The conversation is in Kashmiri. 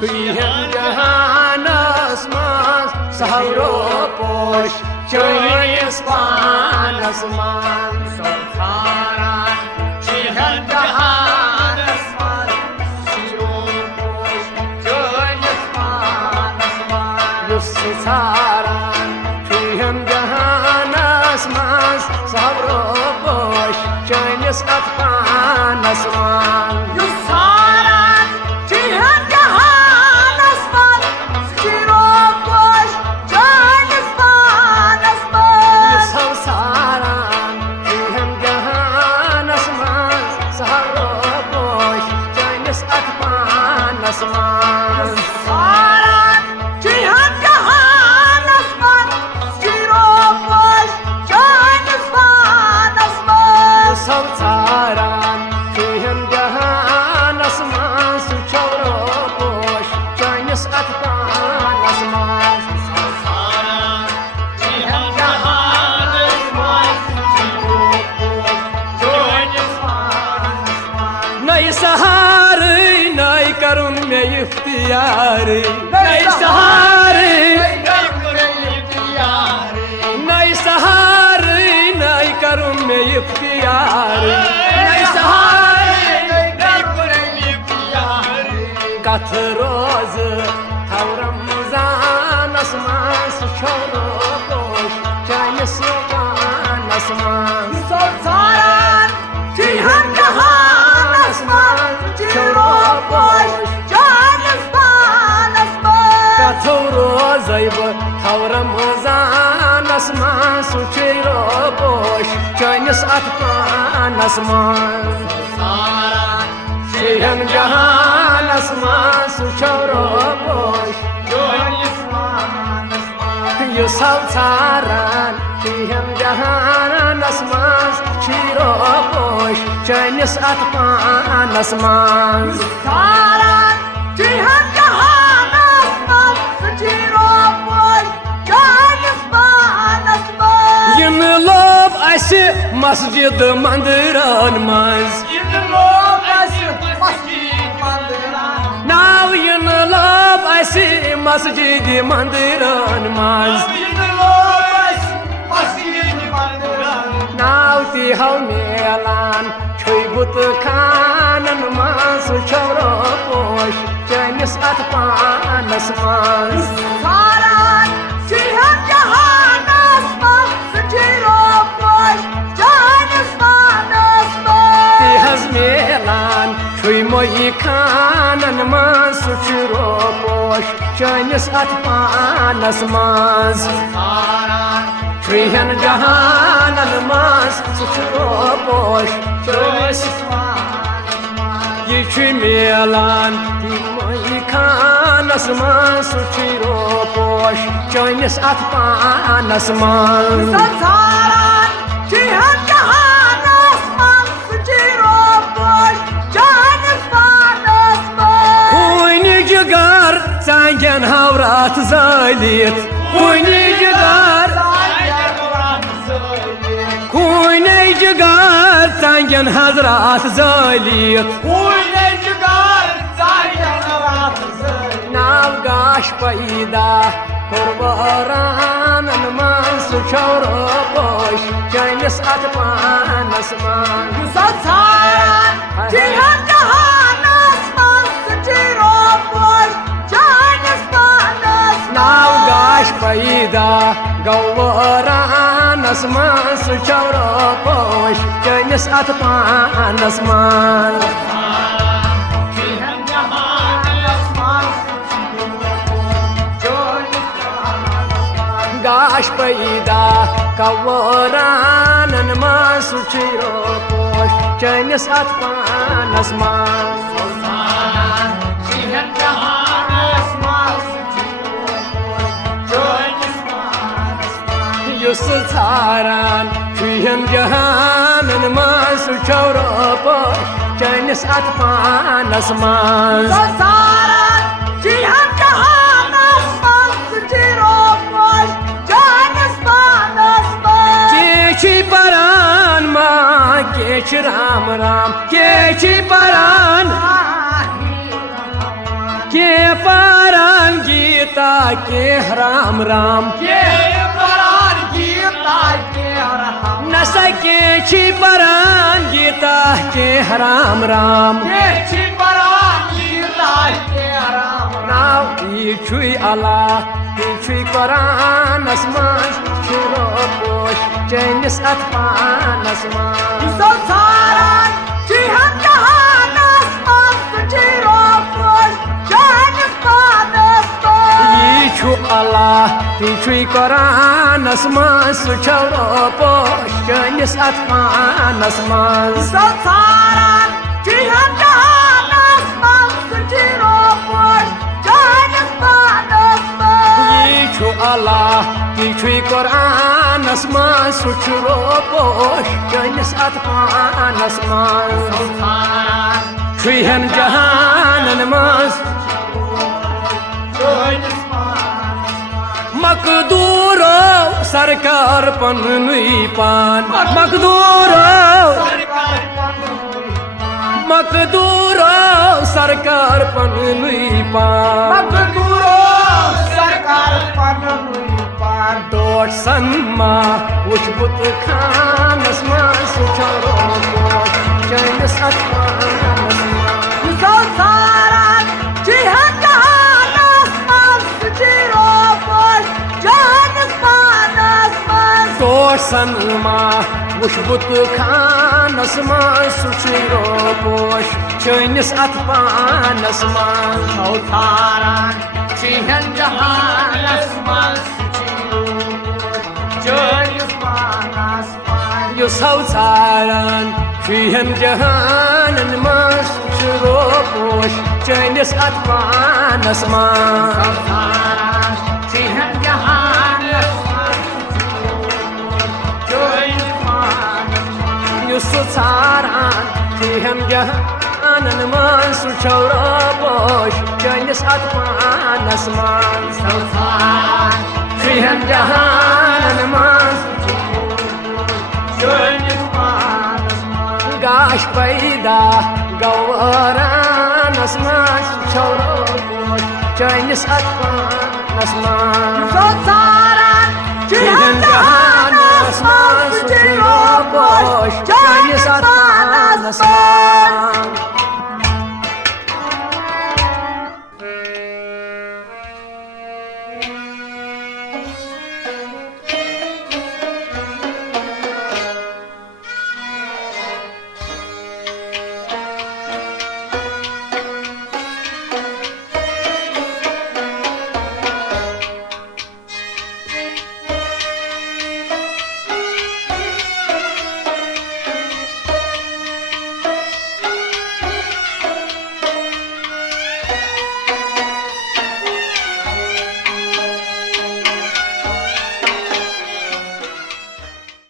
Şuyem jahanas mas sahro poş Şuyes panas man Sultaran Şuyem jahanas mas sahro poş Şuyes panas man Sultaran Şuyem jahanas mas sahro poş Şuyes panas man Nay sahari nay karun me iftiyari Nay sahari Nay sahari nay karun me iftiyari Nay sahari nay karun me iftiyari Kat roz tav Ramazan asman suçoro boş Çaynes yokan asman Sultaran Cihan jahan asman Suçoro boş Çaynes ban asman Kat roz tav Ramazan asman suçoro boş Çaynes atman asman Sultaran Cihan jahan asman suçoro boş Sultaran Cihan jahan asman suçoro boş Çaynes atman asman Sultaran Cihan jahan asman suçoro boş Çaynes ban asman Yınılop aşı masjid mandıran maz Yınılop aşı masjid mandıran Nav yınılop aşı masjid mandıran maz Yınılop aşı masjid mandıran Nav ti hal melan Çoy but kanan maz Suçoro boş Çaynes atpan asman Sultaran Cihan jahan asman suçoro boş Çaynes ban asman Ti hazmelan Çoy moy kanan maz Suçoro boş Çaynes atpan asman Sultaran Cihan jahan asman suçoro boş Çaynes Yeçi melan Timoy kan asman suçiro boş Çaynes atpan asman Sultaran Cihan jahan asman suçiro boş Çaynes ban asman Kuyni jigar sangen havrat zalit Kuyni jigar Kuyni jigar sangen hazrat zalit Kuyni jigar sangen hazrat zalit Navgaş payda kurbaran man suçoro boş Çaynes atpan asman Sultaran Cihan jahan asman suçiro boş Çaynes ban asman Navgaş payda gavaran asman suçoro boş Çaynes atpan asman पैदा कवरानन मान सुचिरो पोश चैनिस अथ पानस मान युस थारान शुहन जहानन मान सुचिरो पोश चैनिस अथ पानस मान के राम राम के परान के परान गीता के राम राम के परान गीता के राम न सके परान गीता के राम राम के परान गीता के राम नाव छुई अल्लाह छुई कुरान असमान शुरो पोश चैनिस अथ पानस मान Allah Tichui Quran asman sucharo posh Chainis atman asman Sultanan Jihan jahan asman suchiro posh Chainis atman Yichu Allah Tichui Quran asman sucharo posh Chainis atman asman Sultanan Jihan jahan asman मकदूरो सरकार पन्नुई पान मकदूरो सरकार पन्नुई पान डोट सन्मा उछबुत खान असमा सुचरो पोश चैनिस अथमान Sultanan Jihan jahan asman suchiro posh सनमा उशबुत खानस मान सुचिरो पोश चैनिस अथ पानस मान Sultanan Jihan jahan asman suchiro posh Chainis atman युसौचारन शुहन जहानन मान सुचिरो पोश चैनिस अथ पानस मान Sultanan Jihan jahan Saran Tihem Jahanan Man Suchara Bosh Chainis Atman Asman Sultanan Tihem Jahanan Man Chainis atman Gash Paida Gawaran Asman Suchara Bosh Chainis Atman Asman Sultanan Tihem Jahanan Asman Suchara Bosh Chainis Atman Asman